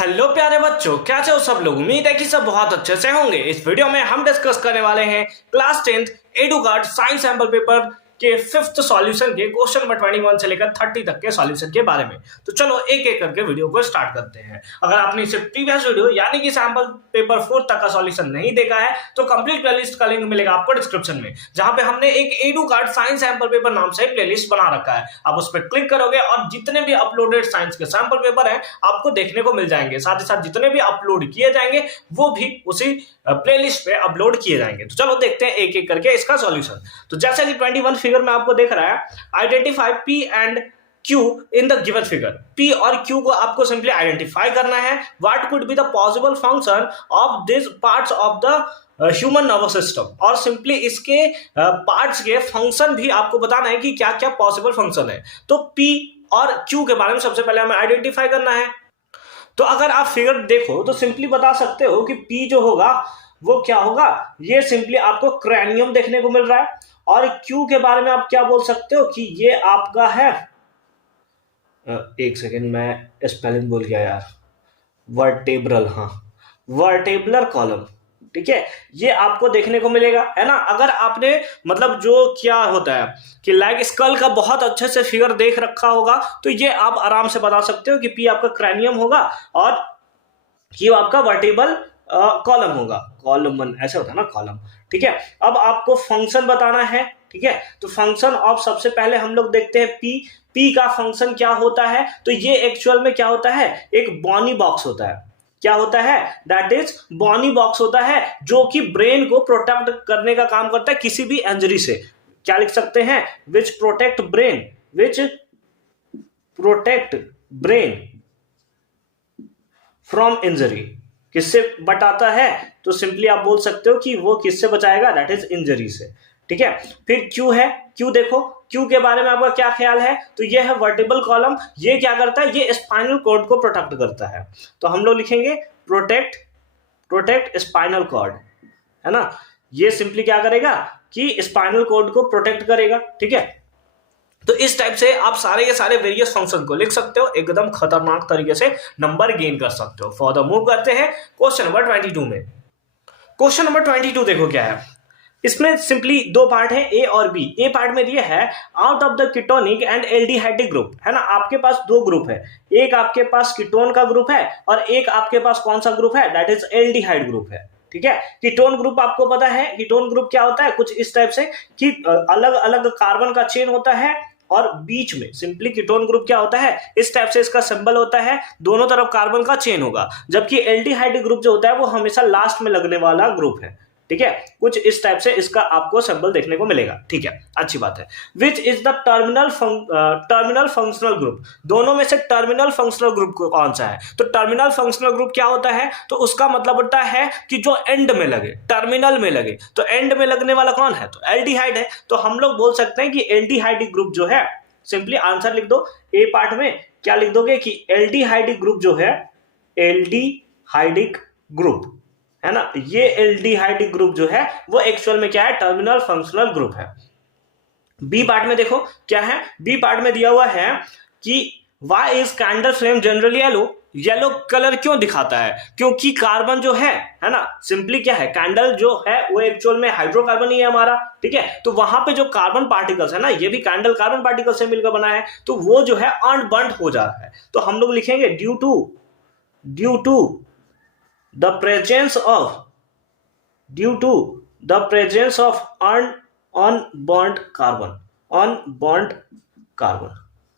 Hello प्यारे बच्चों, कैसे हो सब लोग। उम्मीद है कि सब बहुत अच्छे से होंगे। इस वीडियो में हम डिस्कस करने वाले हैं class 10th edu card science sample paper के फिफ्थ सॉल्यूशन के क्वेश्चन नंबर 21 से लेकर 30 तक के सॉल्यूशन के बारे में। तो चलो एक एक करके वीडियो को स्टार्ट करते हैं। अगर आपने इसे प्रीवियस वीडियो यानी कि सैंपल पेपर 4 तक का सॉल्यूशन नहीं देखा है तो कंप्लीट प्लेलिस्ट का लिंक मिलेगा आपको डिस्क्रिप्शन में, जहां पे हमने एक edu card science sample paper नाम से प्लेलिस्ट बना रखा है। आप उस पर क्लिक करोगे और जितने भी अपलोडेड साइंस के सैंपल पेपर हैं आपको देखने को मिल जाएंगे। साथ ही साथ जितने भी अपलोड किए जाएंगे वो भी उसी प्लेलिस्ट पे अपलोड किए जाएंगे। तो चलो देखते हैं एक एक करके इसका सॉल्यूशन। तो जैसे कि 21 फिगर में आपको देख रहा है, identify P and Q in the given figure. P और Q को आपको सिंपली आइडेंटिफाई करना है। What could be the possible function of this parts of the human nervous system, और सिंपली इसके पार्ट्स के फंक्शन भी आपको बताना है कि क्या क्या पॉसिबल फंक्शन है। तो P और Q के बारे में सबसे पहले हमें आइडेंटिफाई करना है। तो अगर आप फिगर देखो तो सिंपली बता सकते हो कि P जो होगा वो क्या होगा, ये सिंपली आपको क्रैनियम देखने को मिल रहा है। और Q के बारे में आप क्या बोल सकते हो कि ये आपका है, एक सेकेंड मैं स्पेलिंग भूल गया यार, वर्टेब्रल, हाँ वर्टेबुलर कॉलम। ठीक है, ये आपको देखने को मिलेगा, है ना। अगर आपने मतलब जो क्या होता है कि लाइक स्कल का बहुत अच्छे से फिगर देख रखा होगा तो ये आप आराम से बता सकते हो कि पी आपका क्रैनियम होगा और क्यू आपका वर्टेबल कॉलम होगा। कॉलम ऐसे होता है ना, कॉलम। ठीक है, अब आपको फंक्शन बताना है। ठीक है, तो फंक्शन ऑफ सबसे पहले हम लोग देखते हैं पी का फंक्शन क्या होता है। तो ये एक्चुअल में क्या होता है, एक बॉनी बॉक्स होता है। क्या होता है, दैट इज बॉनी बॉक्स होता है जो कि ब्रेन को प्रोटेक्ट करने का काम करता है किसी भी इंजरी से। क्या लिख सकते हैं, विच प्रोटेक्ट ब्रेन फ्रॉम इंजरी। किससे बचाता है, तो सिंपली आप बोल सकते हो कि वो किससे बचाएगा, दैट इज इंजरी से। ठीक है, फिर क्यू है। क्यू देखो, क्यू के बारे में आपका क्या ख्याल है, तो ये है वर्टिबल कॉलम। ये क्या करता है, ये स्पाइनल कॉर्ड को प्रोटेक्ट करता है। तो हम लोग लिखेंगे प्रोटेक्ट स्पाइनल कॉर्ड, है ना। ये सिंपली क्या करेगा कि स्पाइनल कॉर्ड को प्रोटेक्ट करेगा। ठीक है, तो इस टाइप से आप सारे के सारे वेरियस फंक्शन को लिख सकते हो, एकदम खतरनाक तरीके से नंबर गेन कर सकते हो। फॉर द मूव करते हैं क्वेश्चन नंबर 22 में। क्वेश्चन नंबर 22 देखो क्या है। इसमें सिंपली दो पार्ट है, ए और बी। ए पार्ट में दिया है out of the ketonic and aldehydic group, है ना। आपके पास दो ग्रुप है, एक आपके पास कीटोन का ग्रुप है और एक आपके पास कौन सा ग्रुप है, दैट इज एल्डिहाइड ग्रुप है। ठीक है, कीटोन ग्रुप आपको पता है, कीटोन ग्रुप क्या होता है, कुछ इस टाइप से कि अलग अलग कार्बन का चेन होता है और बीच में सिंपली कीटोन ग्रुप क्या होता है, इस टाइप से इसका सिंबल होता है, दोनों तरफ कार्बन का चेन होगा। जबकि एल्डिहाइड ग्रुप जो होता है वो हमेशा लास्ट में लगने वाला ग्रुप है। ठीक है, कुछ इस टाइप से इसका आपको सिंबल देखने को मिलेगा। ठीक है, अच्छी बात है। Which is the terminal functional group. दोनों में से टर्मिनल फंक्शनल ग्रुप कौन सा है, तो टर्मिनल फंक्शनल ग्रुप क्या होता है, तो उसका मतलब होता है कि जो एंड में लगे, टर्मिनल में लगे। तो एंड में लगने वाला कौन है, तो एल्डिहाइड है। तो हम लोग बोल सकते हैं कि एल्डिहाइडिक ग्रुप जो है, सिंपली आंसर लिख दो। ए पार्ट में क्या लिख दोगे कि एल्डिहाइडिक ग्रुप जो है, एल्डिहाइडिक ग्रुप, है ना, ये एल्डिहाइडिक ग्रुप जो है वो एक्चुअल में क्या है, टर्मिनल फंक्शनल ग्रुप है। बी पार्ट में देखो क्या है, बी पार्ट में दिया हुआ है कि why is candle flame generally yellow. Yellow colour क्यों दिखाता है, क्योंकि कार्बन जो है ना, सिंपली क्या है, कैंडल जो है वो एक्चुअल में हाइड्रोकार्बन ही है हमारा। ठीक है, तो वहां पे जो कार्बन पार्टिकल्स है ना, ये भी कैंडल कार्बन पार्टिकल से मिलकर बना है, तो वो जो है अनबर्न्ड हो जा रहा है। तो हम लोग लिखेंगे due to the presence of unburnt carbon।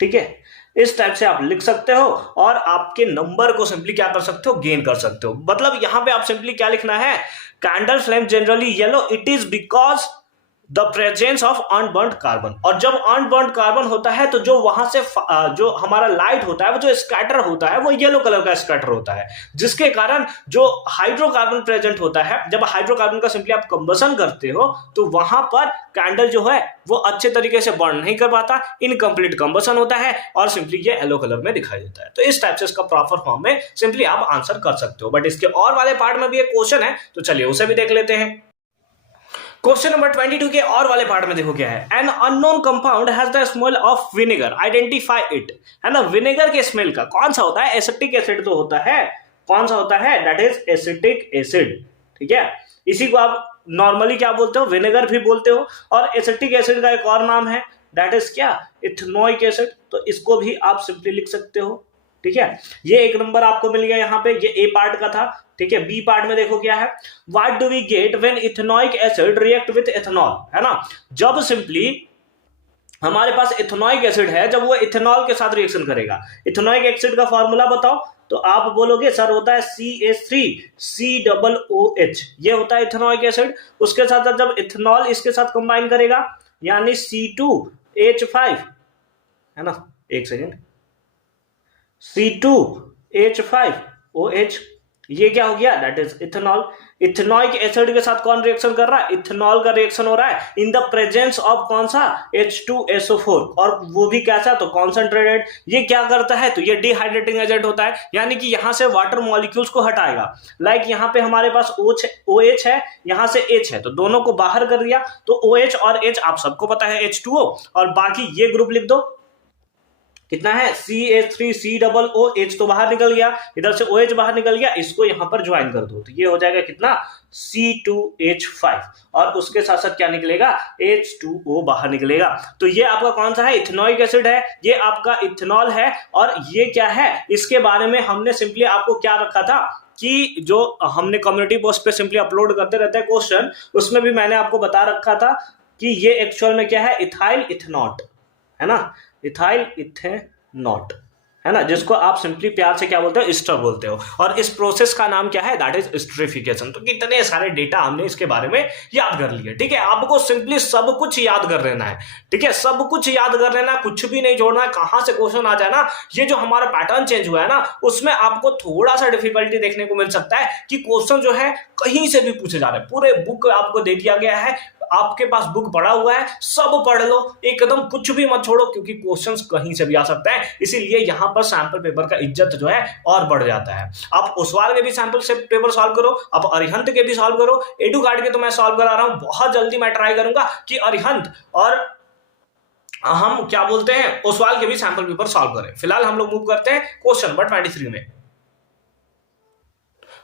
ठीक है, इस टाइप से आप लिख सकते हो और आपके नंबर को सिंपली क्या कर सकते हो, गेन कर सकते हो। मतलब यहां पे आप सिंपली क्या लिखना है, candle flame generally yellow, it is because the presence of unburned carbon. और जब अनबर्न्ड कार्बन होता है तो जो वहां से जो हमारा लाइट होता है, वो जो स्कैटर होता है वो येलो कलर का स्कैटर होता है, जिसके कारण जो हाइड्रोकार्बन प्रेजेंट होता है, जब हाइड्रोकार्बन का सिंपली आप कंबसन करते हो तो वहां पर कैंडल जो है वो अच्छे तरीके से बर्न नहीं कर पाता, इनकम्प्लीट कंबसन होता है और सिंपली ये येलो कलर में दिखाई देता है। तो इस टाइप से इसका प्रॉपर फॉर्म में सिंपली आप आंसर कर सकते हो। बट इसके और वाले पार्ट में भी एक क्वेश्चन है, तो चलिए उसे भी देख लेते हैं। क्वेश्चन नंबर 22 के और वाले पार्ट में देखो क्या है, an unknown compound has the smell of vinegar, identify it, है ना। विनेगर के स्मेल का कौन सा होता है, एसिटिक एसिड तो होता है, कौन सा होता है, दैट इज एसिटिक एसिड। ठीक है, इसी को आप नॉर्मली क्या बोलते हो, विनेगर भी बोलते हो। और एसिटिक एसिड का एक और नाम है, दैट इज क्या, इथेनोइक एसिड। तो इसको भी आप सिंपली लिख सकते हो। ठीक है, ये एक नंबर आपको मिल गया यहाँ पे, ये ए पार्ट का था। ठीक है, बी पार्ट में देखो क्या है, what do we get when ethanoic acid react with ethanol, है ना। जब सिंपली हमारे पास इथेनोइक एसिड है, जब वो इथेनॉल के साथ रिएक्शन करेगा। इथेनोइक एसिड का फॉर्मूला बताओ, तो आप बोलोगे सर होता है CH3COOH, ये होता है इथेनोइक एसिड। उसके साथ जब इथेनॉल इसके साथ कंबाइन करेगा, यानी C2H5, है ना, एक सेकेंड, C2H5OH, ये क्या हो गया, that is ethanol. Ethanoic acid के साथ कौन रिएक्शन कर रहा है, इथेनॉल का रिएक्शन हो रहा है इन द प्रेजेंस ऑफ कौन सा, H2SO4, और वो भी कैसा, तो कॉन्सेंट्रेटेड। ये क्या करता है, तो ये डिहाइड्रेटिंग एजेंट होता है, यानी कि यहां से वाटर मॉलिक्यूल्स को हटाएगा। लाइक यहां पे हमारे पास OH है, यहां से H है, तो दोनों को बाहर कर दिया, तो OH और H आप सबको पता है H2O, और बाकी ये ग्रुप लिख दो, कितना है, CH3COOH तो बाहर निकल गया, इधर से OH बाहर निकल गया, इसको यहां पर ज्वाइन कर दो, तो ये हो जाएगा कितना, C2H5, और उसके साथ साथ क्या निकलेगा, H2O बाहर निकलेगा। तो ये आपका कौन सा है, इथेनोइक एसिड है, ये आपका इथेनॉल है। और ये क्या है, इसके बारे में हमने सिंपली आपको क्या रखा था कि जो हमने कम्युनिटी पोस्ट पे सिंपली अपलोड करते रहते हैं क्वेश्चन, उसमें भी मैंने आपको बता रखा था कि ये एक्चुअल में क्या है, इथाइल इथेनॉट, है ना, इथाइल इथेनॉट, है ना, जिसको आप सिंपली प्यार से क्या बोलते हो, एस्टर बोलते हो। और इस प्रोसेस का नाम क्या है, दैट इज एस्टरिफिकेशन। तो कितने सारे डेटा हमने इसके बारे में याद कर लिए। ठीक है, आपको सिंपली सब कुछ याद कर लेना है। ठीक है, सब कुछ याद कर लेना, कुछ भी नहीं जोड़ना है, कहां से क्वेश्चन आ जाए ना, ये जो हमारा पैटर्न चेंज हुआ है ना, उसमें आपको थोड़ा सा डिफिकल्टी देखने को मिल सकता है कि क्वेश्चन जो है कहीं से भी पूछे जा रहे हैं। पूरे बुक आपको दे दिया गया है, आपके पास बुक पड़ा हुआ है, सब पढ़ लो, एकदम कुछ भी मत छोड़ो, क्योंकि क्वेश्चंस कहीं से भी आ सकता है। इसीलिए यहां पर सैंपल पेपर का इज्जत जो है और बढ़ जाता है। आप ओसवाल के भी सैंपल से पेपर सॉल्व करो, आप अरिहंत के भी सॉल्व करो, एडुकार्ड के तो मैं सॉल्व करा रहा हूं, बहुत जल्दी मैं ट्राई करूंगा कि अरिहंत और हम क्या बोलते हैं ओसवाल के भी सैंपल पेपर सॉल्व करें। फिलहाल हम लोग मूव करते हैं क्वेश्चन नंबर 23 में।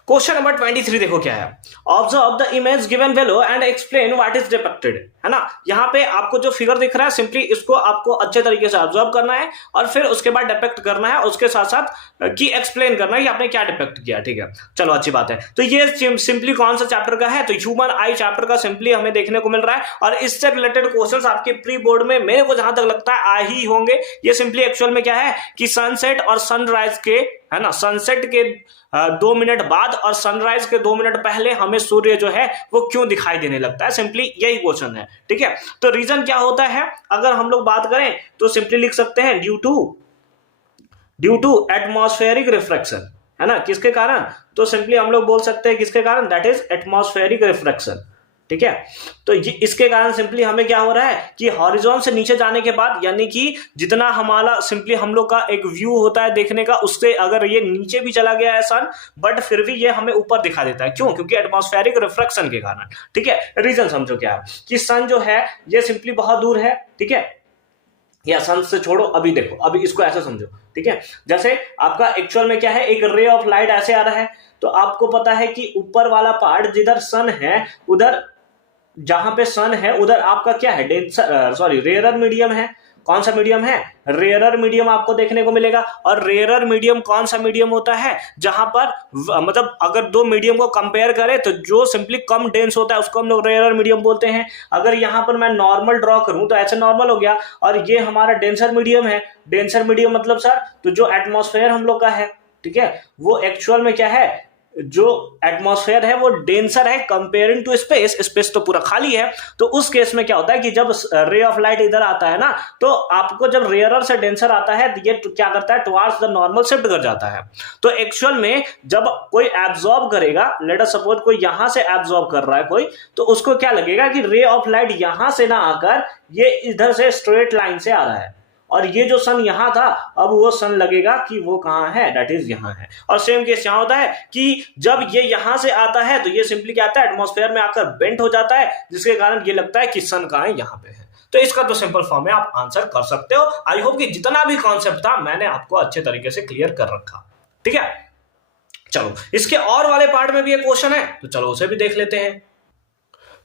क्वेश्चन नंबर 23 देखो क्या है, observe the image given below and explain what is depicted, है ना। यहाँ पे आपको जो फिगर दिख रहा है, सिंपली इसको आपको अच्छे तरीके से ऑब्जर्व करना है, और फिर उसके बाद डिपिक्ट करना है, उसके साथ साथ की एक्सप्लेन करना है कि आपने क्या डिपिक्ट किया। ठीक है, चलो अच्छी बात है। तो ये सिंपली कौन सा चैप्टर का है, तो ह्यूमन आई चैप्टर का सिंपली हमें देखने को मिल रहा है। और इससे रिलेटेड क्वेश्चंस आपके प्री बोर्ड में मेरे को जहां तक लगता है आ ही होंगे। ये सिंपली एक्चुअल में क्या है कि सनसेट और सनराइज के, है ना, सनसेट के 2 मिनट बाद और सनराइज के 2 मिनट पहले हमें सूर्य जो है वो क्यों दिखाई देने लगता है, सिंपली यही क्वेश्चन है। ठीक है, तो रीजन क्या होता है, अगर हम लोग बात करें तो सिंपली लिख सकते हैं ड्यू टू एटमॉस्फेरिक रिफ्रैक्शन, है ना। किसके कारण, तो सिंपली हम लोग बोल सकते हैं किसके कारण, दैट इज एटमॉस्फेरिक रिफ्रैक्शन। ठीक है, तो ये इसके कारण सिंपली हमें क्या हो रहा है कि हॉरिजॉन से नीचे जाने के बाद, यानी कि जितना हमारा सिंपली हम लोग का एक व्यू होता है देखने का, उससे अगर ये नीचे भी चला गया है सन, बट फिर भी ये हमें ऊपर दिखा देता है। क्यों, क्योंकि एटमॉस्फेरिक रिफ्रैक्शन के कारण। ठीक है, रीजन समझो क्या है कि सन जो है ये सिंपली बहुत दूर है। ठीक है, या सन से छोड़ो, अभी देखो, अभी इसको ऐसे समझो। ठीक है, जैसे आपका एक्चुअल में क्या है, एक रे ऑफ लाइट ऐसे आ रहा है, तो आपको पता है कि ऊपर वाला पार्ट जिधर सन है, उधर जहां पे सन है उधर आपका क्या है, डेंसर सॉरी रेयरर मीडियम है। कौन सा मीडियम है, रेयरर मीडियम आपको देखने को मिलेगा। और रेयरर मीडियम कौन सा मीडियम होता है, जहां पर मतलब अगर दो मीडियम को कंपेयर करें तो जो सिंपली कम डेंस होता है उसको हम लोग रेयरर मीडियम बोलते हैं। अगर यहां पर मैं नॉर्मल ड्रॉ करूं तो ऐसे नॉर्मल हो गया, और ये हमारा डेंसर मीडियम है। डेंसर मीडियम मतलब सर, तो जो एटमॉस्फेयर हम लोग का है, ठीक है, वो एक्चुअल में क्या है, जो एटमॉस्फेयर है वो डेंसर है कंपेयरिंग टू स्पेस। स्पेस तो पूरा खाली है। तो उस केस में क्या होता है कि जब रे ऑफ लाइट इधर आता है ना, तो आपको जब रेयरर से डेंसर आता है तो ये क्या करता है, टुवर्ड्स द नॉर्मल शिफ्ट कर जाता है। तो एक्चुअल में जब कोई एब्जॉर्ब करेगा, लेट अस सपोज कोई यहां से एब्जॉर्ब कर रहा है कोई, तो उसको क्या लगेगा कि रे ऑफ लाइट यहां से ना आकर ये इधर से स्ट्रेट लाइन से आ रहा है, और ये जो सन यहां था, अब वो सन लगेगा कि वो कहां है, दैट इज यहां है। और सेम केस यहां होता है कि जब ये यहां से आता है तो ये सिंपली क्या आता है, एटमॉस्फेयर में आकर बेंट हो जाता है, जिसके कारण ये लगता है कि सन कहां है, यहां पे है। तो इसका तो सिंपल फॉर्म में आप आंसर कर सकते हो। आई होप कि जितना भी कॉन्सेप्ट था मैंने आपको अच्छे तरीके से क्लियर कर रखा। ठीक है, चलो इसके और वाले पार्ट में भी एक क्वेश्चन है, तो चलो उसे भी देख लेते हैं।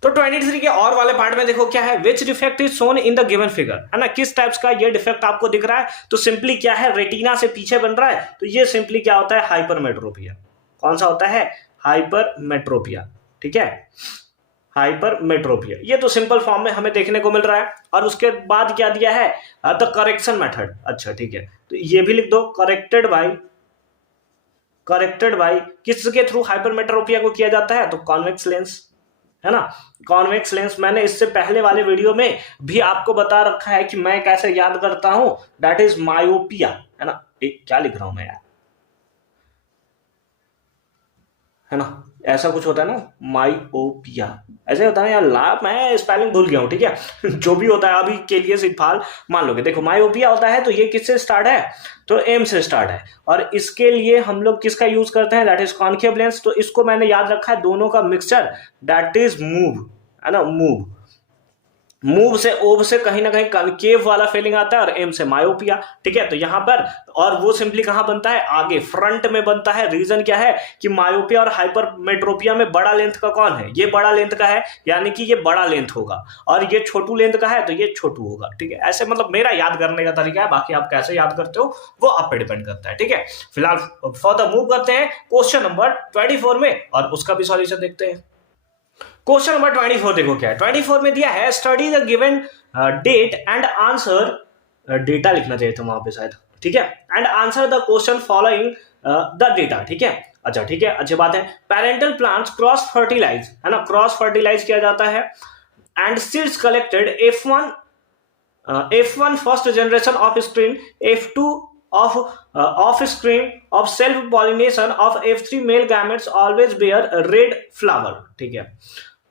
तो 23 के और वाले पार्ट में देखो क्या है, which defect is shown in the given figure, है ना, किस टाइप्स का ये डिफेक्ट आपको दिख रहा है, तो सिंपली क्या है, रेटिना से पीछे बन रहा है, तो ये सिंपली क्या होता है, हाइपरमेट्रोपिया। कौन सा होता है, हाइपरमेट्रोपिया, ठीक है, हाइपरमेट्रोपिया। ये तो सिंपल फॉर्म में हमें देखने को मिल रहा है। और उसके बाद क्या दिया है, द करेक्शन मेथड, अच्छा ठीक है, तो ये भी लिख दो, करेक्टेड बाई किसके थ्रू हाइपरमेट्रोपिया को किया जाता है, तो कॉन्वेक्स लेंस, है ना, कॉन्वेक्स लेंस। मैंने इससे पहले वाले वीडियो में भी आपको बता रखा है कि मैं कैसे याद करता हूं, दैट इज मायोपिया, है ना, क्या लिख रहा हूं मैं यार, है ना, ऐसा कुछ होता है ना, मायोपिया ऐसे होता है यार, मैं स्पेलिंग भूल गया हूं, ठीक है जो भी होता है अभी के लिए सिर्फ मान लोगे। देखो मायोपिया होता है तो ये किससे स्टार्ट है, तो एम से स्टार्ट है, और इसके लिए हम लोग किसका यूज करते हैं, दैट इज कॉन्केव लेंस। तो इसको मैंने याद रखा है, दोनों का मिक्सचर, दैट इज मूव, है ना, मूव से ओव से कहीं ना कहीं कनकेव वाला फीलिंग आता है, और एम से मायोपिया, ठीक है। तो यहां पर, और वो सिंपली कहां बनता है, आगे फ्रंट में बनता है। रीजन क्या है कि मायोपिया और हाइपरमेट्रोपिया में बड़ा लेंथ का कौन है, ये बड़ा लेंथ का है, यानी कि ये बड़ा लेंथ होगा, और ये छोटू लेंथ का है तो ये छोटू होगा, ठीक है। ऐसे मतलब मेरा याद करने का तरीका है, बाकी आप कैसे याद करते हो वो आप पे डिपेंड करता है, ठीक है। फिलहाल फर्दर मूव करते हैं क्वेश्चन नंबर 24 में, और उसका भी सॉल्यूशन देखते हैं। क्वेश्चन नंबर 24 देखो क्या है, 24 में दिया है, study the given date and answer, data लिखना चाहिए था वहां पे शायद, ठीक है, and answer the question following the data, ठीक है। अच्छा ठीक है, अच्छी बात है। पेरेंटल प्लांट्स क्रॉस फर्टिलाइज, है ना, क्रॉस फर्टिलाइज किया जाता है, and seeds collected F1 first generation of screen, F2 of offspring of self pollination of F3 male gametes always bear a red flower, ठीक है।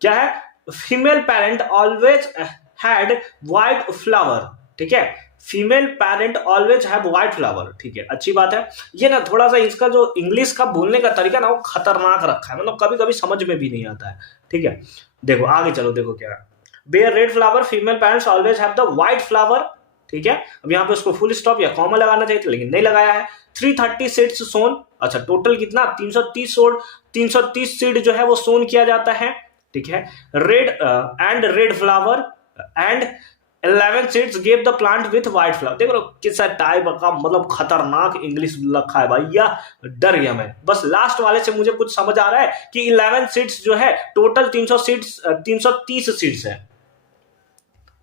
क्या है, female parent always had white flower, ठीक है, female parent always have white flower, ठीक है, अच्छी बात है। ये ना थोड़ा सा इसका जो इंग्लिश का बोलने का तरीका ना वो खतरनाक रखा है, मतलब कभी कभी समझ में भी नहीं आता है, ठीक है। देखो आगे चलो, देखो क्या है, bear red flower, female parents always have the white flower, ठीक है। अब यहाँ पे उसको फुल स्टॉप या कॉमा लगाना चाहिए था, लेकिन नहीं लगाया है। 330 सीड्स सोन, अच्छा टोटल कितना, 330 सीड जो है वो सोन किया जाता है, ठीक है। Red flower and 11 seeds give the plant with white flower. देखो किस टाइप का मतलब खतरनाक इंग्लिश लिखा है भाई, या डर गया मैं। बस लास्ट वाले से मुझे कुछ समझ आ रहा है कि 11 सीड्स जो है टोटल 330 सीड्स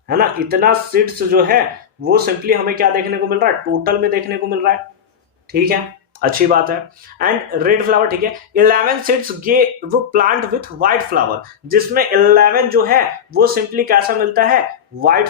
है ना, इतना सीड्स जो है वो सिंपली हमें क्या देखने को मिल रहा है, टोटल में देखने को मिल रहा है, ठीक है, अच्छी बात है। एंड रेड फ्लावर, ठीक है, 11 seeds give plant with white flower, जिसमें 11 जो है वो सिंपली कैसा मिलता है, व्हाइट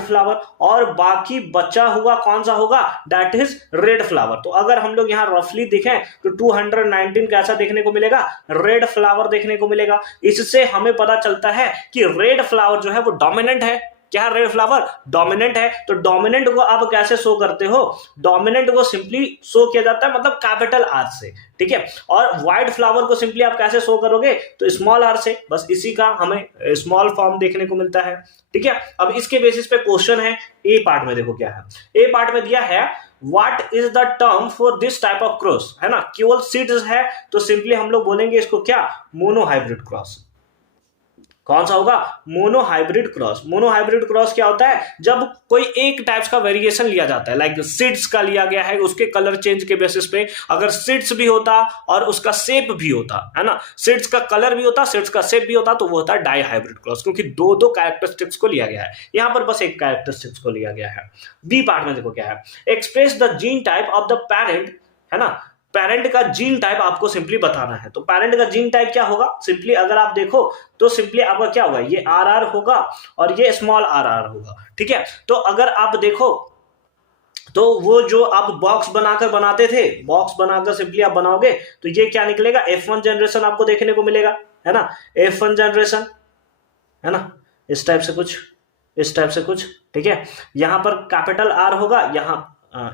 फ्लावर, और बाकी बचा हुआ कौन सा होगा, दैट इज रेड फ्लावर। तो अगर हम लोग यहाँ रफली दिखें तो 219 कैसा देखने को मिलेगा, रेड फ्लावर देखने को मिलेगा। इससे हमें पता चलता है कि रेड फ्लावर जो है वो डोमिनेंट है। क्या रेड फ्लावर डोमिनेंट है, तो डोमिनेंट को आप कैसे शो करते हो, डोमिनेंट को सिंपली शो किया जाता है मतलब कैपिटल आर से, ठीक है। और व्हाइट फ्लावर को सिंपली आप कैसे शो करोगे, तो स्मॉल आर से, बस इसी का हमें स्मॉल फॉर्म देखने को मिलता है, ठीक है। अब इसके बेसिस पे क्वेश्चन है, ए पार्ट में देखो क्या है, ए पार्ट में दिया है what is the term for this type of cross, है ना, केवल सीड्स है तो सिंपली हम लोग बोलेंगे इसको क्या, मोनोहाइब्रिड क्रॉस। कौन सा होगा, मोनोहाइब्रिड क्रॉस। मोनोहाइब्रिड क्रॉस क्या होता है, जब कोई एक टाइप्स का वेरिएशन लिया जाता है, लाइक सीड्स का लिया गया है, उसके कलर चेंज के बेसिस पे, अगर सीड्स भी होता और उसका शेप भी होता, है ना, सीड्स का कलर भी होता, सीड्स का शेप भी होता, तो वो होता है डाई हाइब्रिड क्रॉस, क्योंकि दो कैरेक्टरिस्टिक्स को लिया गया है, यहां पर बस एक कैरेक्टरिस्टिक्स को लिया गया है। बी पार्ट में देखो क्या है, express the gene type of the parent, है ना, पेरेंट का जीन टाइप आपको सिंपली बताना है। तो पेरेंट का जीन टाइप क्या होगा, सिंपली अगर आप देखो तो सिंपली आपका क्या होगा, ये आर होगा और ये स्मॉल आर होगा, ठीक है। तो अगर आप देखो तो वो जो आप बॉक्स बनाकर बनाते थे, बॉक्स बनाकर सिंपली आप बनाओगे तो ये क्या निकलेगा, F1 जनरेशन आपको देखने को मिलेगा, है ना, F1 जनरेशन, है ना, इस टाइप से कुछ, ठीक है। यहां पर कैपिटल आर होगा, यहां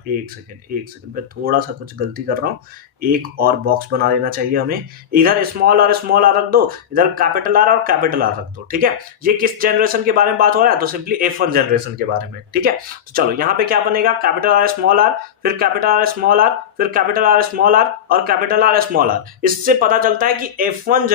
एक सेकेंड मैं थोड़ा सा कुछ गलती कर रहा हूं, एक और बॉक्स बना लेना चाहिए हमें, इधर स्मॉल आर रख दो, इधर कैपिटल आर और कैपिटल आर रख दो, ठीक है। ये किस जनरेशन के बारे में बात हो रहा है, तो सिंपली F1 जनरेशन के बारे में, ठीक है। तो चलो यहाँ पे क्या बनेगा, कैपिटल आर स्मॉल आर, फिर कैपिटल आर स्मॉल आर, फिर कैपिटल आर स्मॉल आर और कैपिटल आर स्मॉल आर। इससे पता चलता है कि F1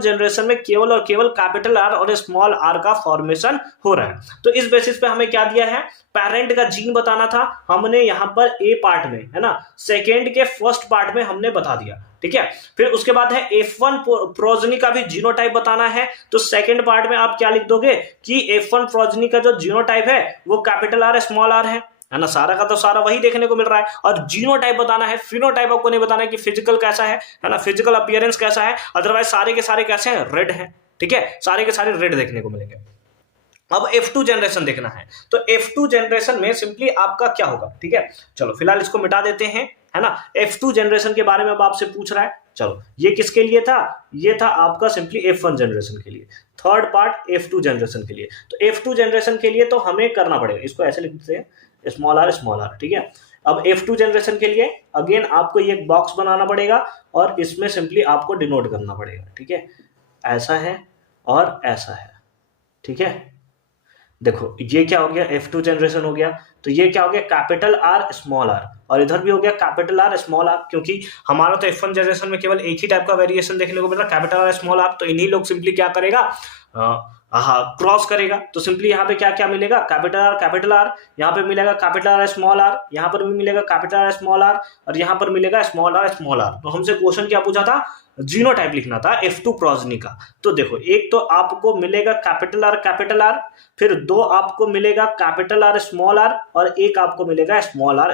जनरेशन में केवल और केवल कैपिटल आर और स्मॉल आर का फॉर्मेशन हो रहा है। तो इस बेसिस पे हमें क्या दिया है, पेरेंट का जीन बताना था, हमने यहां पर ए पार्ट में, है ना, सेकेंड के फर्स्ट पार्ट में हमने बता दिया, ठीक है। फिर उसके बाद है F1 प्रोजनी का भी जीनोटाइप बताना है, तो सेकेंड पार्ट में आप क्या लिख दोगे कि F1 प्रोजनी का जो जीनोटाइप है वो कैपिटल आर स्मॉल आर है ना, सारा का तो सारा वही देखने को मिल रहा है। और जीनोटाइप बताना है, फिनोटाइप आपको नहीं बताना है कि फिजिकल कैसा है ना, फिजिकल अपीयरेंस कैसा है, अदरवाइज सारे के सारे कैसे हैं, रेड है, ठीक है, सारे के सारे रेड देखने को मिलेंगे। अब F2 जनरेशन देखना है, तो F2 जनरेशन में सिंपली आपका क्या होगा, ठीक है। चलो फिलहाल इसको मिटा देते हैं, है ना। F2 जनरेशन के बारे में अब आपसे पूछ रहा है, चलो ये किसके लिए था, ये था आपका सिंपली F1 जनरेशन के लिए, थर्ड पार्ट F2 जनरेशन के लिए। तो F2 जनरेशन के लिए तो हमें करना पड़ेगा, इसको ऐसे लिखते हैं स्मॉल आर, ठीक है। अब F2 जनरेशन के लिए अगेन आपको ये एक बॉक्स बनाना पड़ेगा और इसमें सिंपली आपको डिनोट करना पड़ेगा, ठीक है, ऐसा है और ऐसा है, ठीक है। देखो ये क्या हो गया, F2 जनरेशन हो गया, तो ये क्या हो गया, कैपिटल आर स्मॉल आर, और इधर भी हो गया कैपिटल आर स्मॉल आर, क्योंकि हमारा तो F1 जनरेशन में केवल एक ही टाइप का वेरिएशन देखने को मिल रहा है, कैपिटल आर स्मॉल आर। तो इन्हीं लोग सिंपली क्या करेगा, क्रॉस करेगा, तो सिंपली यहाँ पे क्या क्या मिलेगा, कैपिटल आर, यहाँ पे मिलेगा कैपिटल आर स्मॉल आर, यहाँ पर भी मिलेगा कैपिटल आर स्मॉल आर, और यहाँ पर मिलेगा स्मॉल आर। तो हमसे क्वेश्चन क्या पूछा था, जीनोटाइप लिखना था F2 प्रोजनी का। तो देखो एक तो आपको मिलेगा कैपिटल आर, फिर दो आपको मिलेगा कैपिटल आर स्मॉल आर, और एक आपको मिलेगा small R,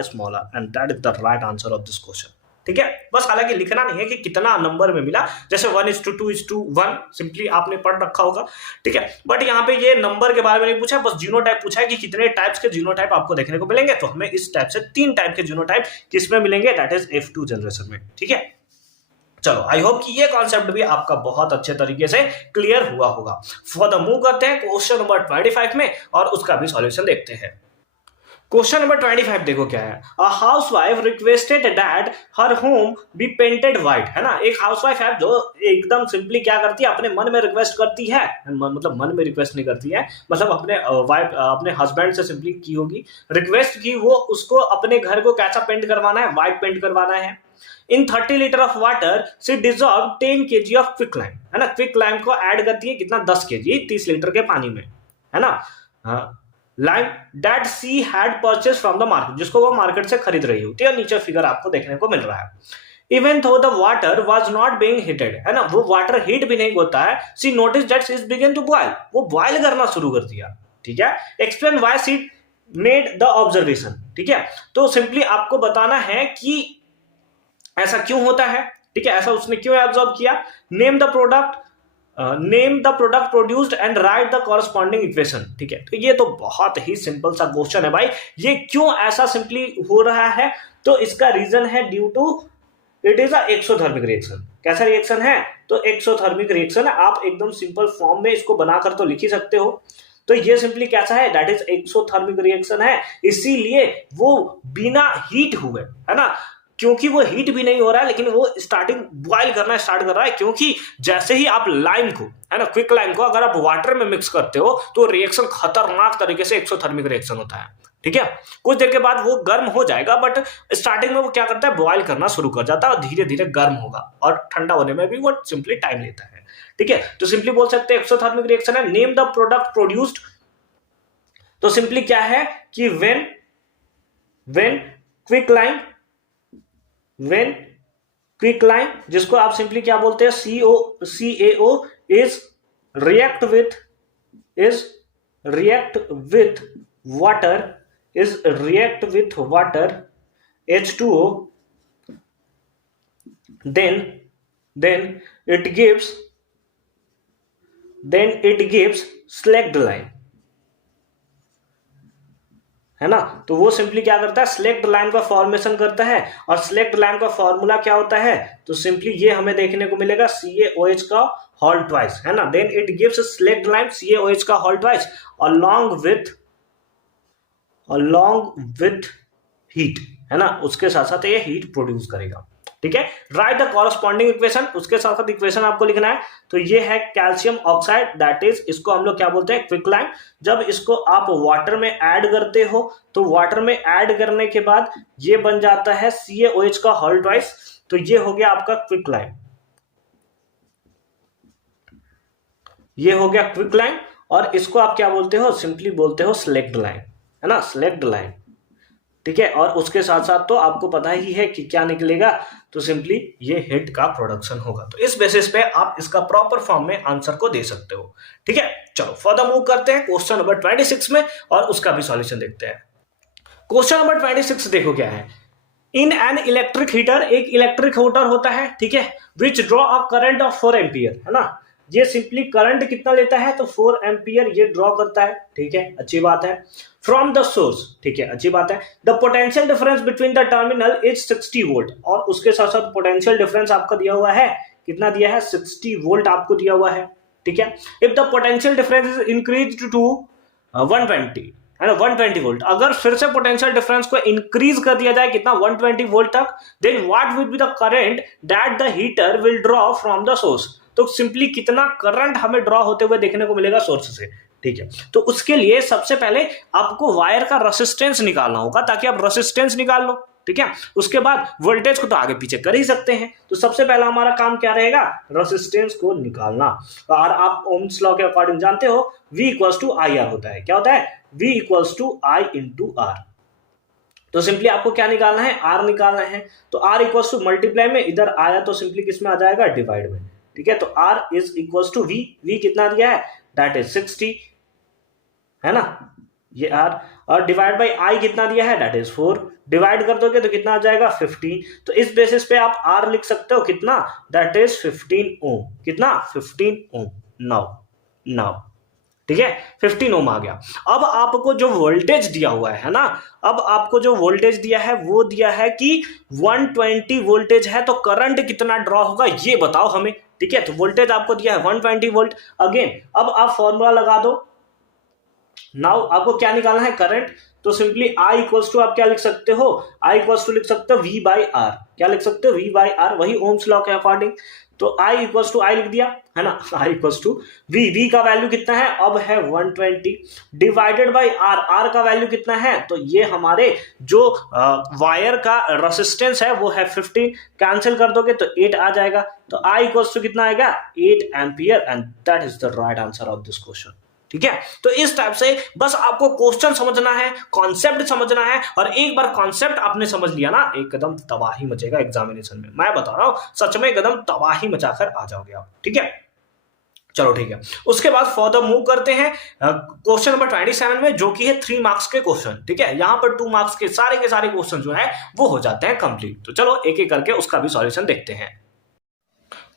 and that is the right answer of this question, ठीक है। बस हालांकि लिखना नहीं है कि कितना नंबर में मिला, जैसे 1:2:1 सिंपली आपने पढ़ रखा होगा, ठीक है। बट यहाँ पे ये नंबर के बारे में नहीं पूछा, बस जीनोटाइप पूछा है कि कितने टाइप्स के जीनोटाइप आपको देखने को मिलेंगे। तो हमें इस टाइप से 3 टाइप के जीनोटाइप किसमें मिलेंगे, दैट इज F2 जनरेशन में, ठीक है। चलो आई होप कि ये कॉन्सेप्ट भी आपका बहुत अच्छे तरीके से क्लियर हुआ होगा। फर्दर मूव करते हैं क्वेश्चन नंबर 25 में और उसका भी सॉल्यूशन देखते हैं। क्वेश्चन नंबर 25 देखो क्या है, a housewife requested that her home be painted white, है ना। एक हाउसवाइफ है जो एकदम सिंपली क्या करती है, अपने मन में रिक्वेस्ट करती है, मतलब मन में रिक्वेस्ट नहीं करती है, मतलब अपने वाइफ अपने हस्बैंड से सिंपली की होगी रिक्वेस्ट की, वो उसको अपने घर को कैसा पेंट करवाना है, व्हाइट पेंट करवाना है। In 30 litre of water see dissolve 10 kg of quick lime, है ना। क्विक लाइम को ऐड करती है कितना, 10 kg 30 लीटर के पानी में, है ना। Lime that she had purchase from the market, जिसको वो मार्केट से खरीद रही होती है, और नीचे फिगर आपको देखने को मिल रहा है। Even though the water was not being heated, है ना, वो वाटर हीट भी नहीं होता है। She notice that she began to boil, वो बॉयल करना शुरू कर दिया, ठीक है। Explain why she made the observation, ठीक है। तो सिंपली आपको बताना है कि ऐसा क्यों होता है, ठीक है, ऐसा उसने क्यों ऑब्जर्व किया। Name the product produced and right the corresponding equation, ठीक है। तो ये तो बहुत ही सिंपल सा क्वेश्चन है भाई, ये क्यों ऐसा सिंपली हो रहा है, तो इसका रीजन है due to it is a exothermic reaction. कैसा रिएक्शन है, तो एक्सोथर्मिक रिएक्शन है। आप एकदम सिंपल फॉर्म में इसको बनाकर तो लिख ही सकते हो। तो ये सिंपली कैसा है, दैट इज एक्सोथर्मिक रिएक्शन है, इसीलिए वो बिना हीट हुए, है ना, क्योंकि वो हीट भी नहीं हो रहा है, लेकिन वो स्टार्टिंग बॉयल करना स्टार्ट कर रहा है। क्योंकि जैसे ही आप लाइम को, है ना, क्विक लाइम को अगर आप वाटर में मिक्स करते हो तो रिएक्शन खतरनाक तरीके से एक्सोथर्मिक रिएक्शन होता है, ठीक है। कुछ देर के बाद वो गर्म हो जाएगा, बट स्टार्टिंग में वो क्या करता है, बॉयल करना शुरू कर जाता है और धीरे धीरे गर्म होगा, और ठंडा होने में भी वो सिंपली टाइम लेता है, ठीक है। तो सिंपली बोल सकते हैं एक्सोथर्मिक रिएक्शन है। नेम द प्रोडक्ट प्रोड्यूस्ड, तो सिंपली क्या है कि व्हेन क्विक लाइम, जिसको आप सिंपली क्या बोलते हैं, CaO is react with water H2O, then it gives slacked line, है ना। तो वो सिंपली क्या करता है, स्लेक्ट लाइन का फॉर्मेशन करता है, और स्लेक्ट लाइन का फॉर्मूला क्या होता है, तो सिंपली ये हमें देखने को मिलेगा CaOH का होल ट्वाइस, है ना। Then it gives slaked lime CaOH का whole twice along with heat, है ना, उसके साथ साथ ये हीट प्रोड्यूस करेगा। ठीक है। राइट द कॉरस्पॉन्डिंग इक्वेशन, उसके साथ साथ इक्वेशन आपको लिखना है। तो ये है कैल्शियम ऑक्साइड, दैट इज, इसको हम लोग क्या बोलते हैं, क्विकलाइम। जब इसको आप वाटर में ऐड करते हो तो वाटर में ऐड करने के बाद ये बन जाता है CaOH का होल ट्वाइस, तो ये हो गया आपका क्विकलाइम, ये हो गया क्विकलाइम। और इसको आप क्या बोलते हो, सिंपली बोलते हो स्लेक्ड लाइम, है ना, स्लेक्ड लाइम, ठीक है। और उसके साथ साथ तो आपको पता ही है कि क्या निकलेगा, तो सिंपली ये हिट का प्रोडक्शन होगा। तो इस बेसिस पे आप इसका प्रॉपर फॉर्म में आंसर को दे सकते हो, ठीक है। चलो फर्दर मूव करते हैं क्वेश्चन नंबर 26 में और उसका भी सॉल्यूशन देखते हैं। क्वेश्चन नंबर 26 देखो क्या है। इन एन इलेक्ट्रिक हीटर, एक इलेक्ट्रिक हीटर होता है, ठीक है, which draw a current of 4 ampere, है ना। ये सिंपली करंट कितना लेता है, तो 4 एम्पियर ये ड्रॉ करता है, ठीक है, अच्छी बात है। फ्रॉम द सोर्स, ठीक है, अच्छी बात है। The potential difference between the terminal is 60 volt, और उसके साथ साथ पोटेंशियल डिफरेंस आपका दिया हुआ है, कितना दिया है, 60 वोल्ट आपको दिया हुआ है, ठीक है। If the potential difference is increased to 120, है ना, 120 वोल्ट, अगर फिर से पोटेंशियल डिफरेंस को इंक्रीज कर दिया जाए कितना, 120 वोल्ट तक, then what will be the current that the heater will draw from the source. तो सिंपली कितना करंट हमें ड्रॉ होते हुए देखने को मिलेगा सोर्स से, ठीक है। तो उसके लिए सबसे पहले आपको वायर का रेसिस्टेंस निकालना होगा, ताकि आप रेसिस्टेंस निकाल लो, ठीक है। उसके बाद वोल्टेज को तो आगे पीछे कर ही सकते हैं, तो सबसे पहला हमारा काम क्या रहेगा, रेसिस्टेंस को निकालना। और आप ओम्स लॉ के अकॉर्डिंग जानते हो V इक्वल्स टू IR होता है, क्या होता है, V equals to I into R। तो सिंपली आपको क्या निकालना है, R निकालना है। तो R इक्वल्स टू मल्टीप्लाई में इधर आया तो सिंपली किस में आ जाएगा, डिवाइड में, ठीक है। तो R is equals to V कितना दिया है, दैट इज 60, है ना, ये R, और डिवाइड बाई I कितना दिया है, दैट इज 4, डिवाइड कर दोगे तो कितना आ जाएगा, 15। तो इस बेसिस पे आप R लिख सकते हो कितना, दैट इज 15 ओम, कितना, 15 ओम। नाउ ठीक है, 15 ओम आ गया। अब आपको जो वोल्टेज दिया हुआ है ना, अब आपको जो वोल्टेज दिया है वो दिया है कि 120 वोल्टेज है, तो करंट कितना ड्रॉ होगा ये बताओ हमें, ठीक है। तो वोल्टेज आपको दिया है 120 वोल्ट। अगेन अब आप फॉर्मूला लगा दो। नाउ आपको क्या निकालना है, करंट। तो सिंपली I इक्वल्स टू आप क्या लिख सकते हो, I इक्वल्स टू लिख सकते हो V बाई आर, क्या लिख सकते हो, V बाई आर, वही ओम्स लॉ के अकॉर्डिंग। तो I इक्वल्स टू I लिख दिया, है ना, I इक्वल्स टू V का वैल्यू कितना है, अब है 120, डिवाइडेड बाई R का वैल्यू कितना है, तो ये हमारे जो वायर का रेसिस्टेंस है वो है 50, कैंसिल कर दोगे तो 8 आ जाएगा। तो I इक्वल्स टू कितना आएगा, 8 ampere, and that is the right answer of this question, ठीक है। तो इस टाइप से बस आपको क्वेश्चन समझना है, कॉन्सेप्ट समझना है, और एक बार कॉन्सेप्ट आपने समझ लिया ना, एकदम तबाही मचेगा एग्जामिनेशन में, मैं बता रहा हूं, सच में एकदम तबाही मचाकर आ जाओगे आप, ठीक है। चलो ठीक है, उसके बाद फर्दर मूव करते हैं क्वेश्चन नंबर 27 में, जो कि है 3 मार्क्स के क्वेश्चन, ठीक है। यहां पर 2 मार्क्स के सारे क्वेश्चन जो है वो हो जाते हैं कंप्लीट। तो चलो एक एक करके उसका भी सॉल्यूशन देखते हैं।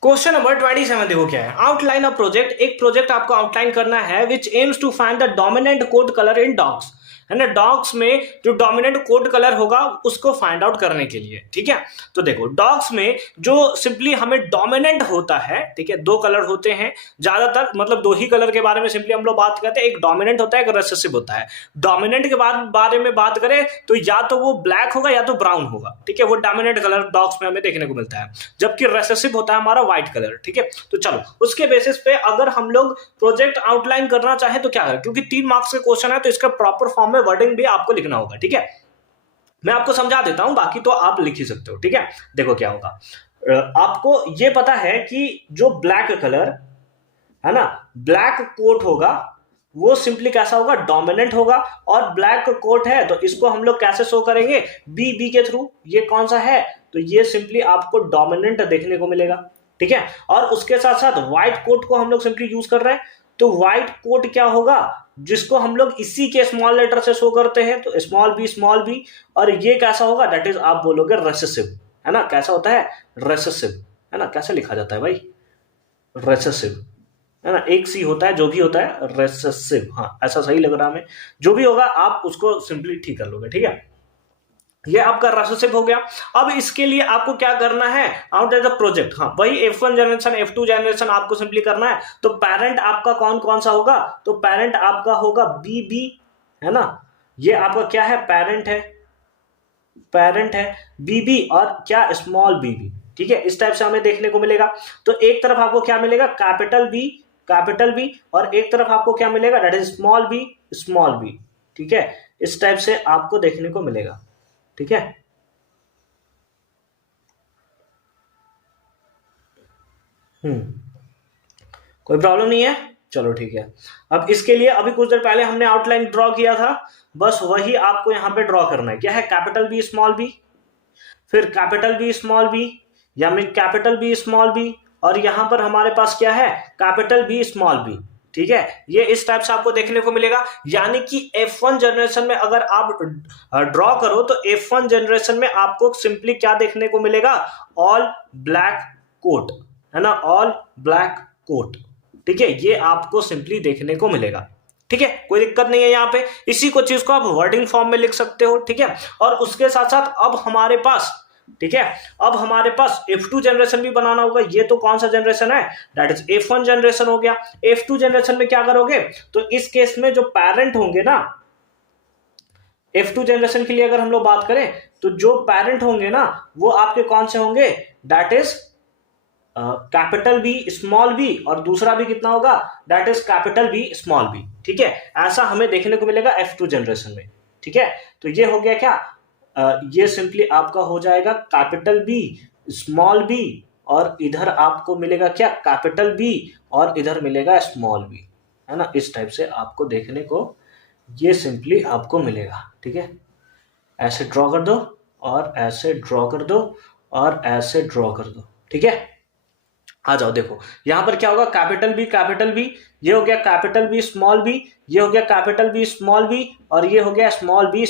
क्वेश्चन नंबर 27 देखो क्या है, आउटलाइन अ प्रोजेक्ट, एक प्रोजेक्ट आपको आउटलाइन करना है which aims to find the dominant coat colour in dogs, है ना, डॉग्स में जो डोमिनेंट कोड कलर होगा उसको फाइंड आउट करने के लिए, ठीक है। तो देखो डॉग्स में जो सिंपली हमें डोमिनेंट होता है, ठीक है, 2 कलर होते हैं ज्यादातर, मतलब 2 ही कलर के बारे में सिंपली हम लोग बात करते हैं, एक डोमिनेंट होता है, एक रिसेसिव होता है। डोमिनेंट के बारे में बात करें तो या तो वो ब्लैक होगा या तो ब्राउन होगा, ठीक है, वो डोमिनेंट कलर डॉग्स में हमें देखने को मिलता है, जबकि रिसेसिव होता है हमारा व्हाइट कलर, ठीक है। तो चलो उसके बेसिस पे अगर हम लोग प्रोजेक्ट आउटलाइन करना चाहे तो क्या करें, क्योंकि 3 मार्क्स के क्वेश्चन है तो इसका प्रॉपर फॉर्म में वर्डिंग भी आपको लिखना होगा, ठीक है। मैं आपको समझा देता हूं, बाकी तो आप लिख ही सकते हो, ठीक है। देखो क्या होगा, आपको ये पता है कि जो ब्लैक कलर है ना, ब्लैक कोट होगा, वो सिंपली कैसा होगा, डोमिनेंट होगा, और ब्लैक कोट है तो इसको हम लोग कैसे शो करेंगे, बी के थ्रू। ये कौन सा है, तो ये सिंपली आपको डोमिनेंट देखने को मिलेगा, ठीक है। और उसके साथ साथ व्हाइट कोट को हम लोग सिंपली यूज कर रहे हैं, तो व्हाइट कोट क्या होगा, जिसको हम लोग इसी के स्मॉल लेटर से शो करते हैं, तो स्मॉल बी, और ये कैसा होगा, दैट इज आप बोलोगे रेसेसिव, है ना, कैसा होता है, रेसेसिव, है ना, कैसे लिखा जाता है भाई, रेसेसिव, है ना, एक सी होता है, जो भी होता है रेसेसिव, हाँ ऐसा सही लग रहा है हमें, जो भी होगा आप उसको सिंपली ठीक कर लोगे, ठीक है। ये आपका रेसेसिव हो गया। अब इसके लिए आपको क्या करना है, आउटलाइन द प्रोजेक्ट, हाँ वही F1 जनरेशन F2 जनरेशन आपको सिंपली करना है। तो पेरेंट आपका कौन सा होगा, तो पेरेंट आपका होगा बी, है ना, ये आपका क्या है, पेरेंट है, पेरेंट है, बीबी और क्या स्मॉल बीबी, ठीक है, इस टाइप से हमें देखने को मिलेगा। तो एक तरफ आपको क्या मिलेगा, कैपिटल बी, और एक तरफ आपको क्या मिलेगा, दैट इज स्मॉल बी, ठीक है, इस टाइप से आपको देखने को मिलेगा, ठीक है। कोई प्रॉब्लम नहीं है, चलो ठीक है। अब इसके लिए अभी कुछ देर पहले हमने आउटलाइन ड्रॉ किया था, बस वही आपको यहां पे ड्रॉ करना है। क्या है, कैपिटल बी स्मॉल बी, फिर कैपिटल बी स्मॉल बी, या फिर कैपिटल बी स्मॉल बी, और यहां पर हमारे पास क्या है, कैपिटल बी स्मॉल बी, ठीक है। ये इस टाइप से आपको देखने को मिलेगा। यानी कि F1 जनरेशन में अगर आप ड्रॉ करो तो F1 जनरेशन में आपको सिंपली क्या देखने को मिलेगा, ऑल ब्लैक कोट, है ना, ऑल ब्लैक कोट, ठीक है, ये आपको सिंपली देखने को मिलेगा, ठीक है, कोई दिक्कत नहीं है यहाँ पे। इसी को चीज को आप वर्डिंग फॉर्म में लिख सकते हो, ठीक है। और उसके साथ साथ अब हमारे पास, ठीक है, अब हमारे पास F2 जनरेशन भी बनाना होगा। ये तो कौन सा जनरेशन है, दैट इज F1 जनरेशन हो गया। F2 जनरेशन में क्या करोगे, तो इस केस में जो पेरेंट होंगे ना, F2 जनरेशन के लिए अगर हम लोग बात करें तो जो पेरेंट होंगे ना वो आपके कौन से होंगे, that is capital B small B, और दूसरा भी कितना होगा, that is capital B small B, ठीक है। ऐसा हमें देखने को मिलेगा F2 जनरेशन में, ठीक है। तो ये हो गया क्या, ये सिंपली आपका हो जाएगा कैपिटल बी स्मॉल बी, और इधर आपको मिलेगा क्या, कैपिटल बी, और इधर मिलेगा स्मॉल बी, है ना, इस टाइप से आपको देखने को ये सिंपली आपको मिलेगा, ठीक है। ऐसे ड्रॉ कर दो, और ऐसे ड्रॉ कर दो, और ऐसे ड्रॉ कर दो, ठीक है। आ जाओ, देखो यहां पर क्या होगा, कैपिटल बी, ये हो गया कैपिटल बी स्मॉल बी, ये हो गया कैपिटल बी स्मॉल बी, और ये हो गया स्मॉल बी,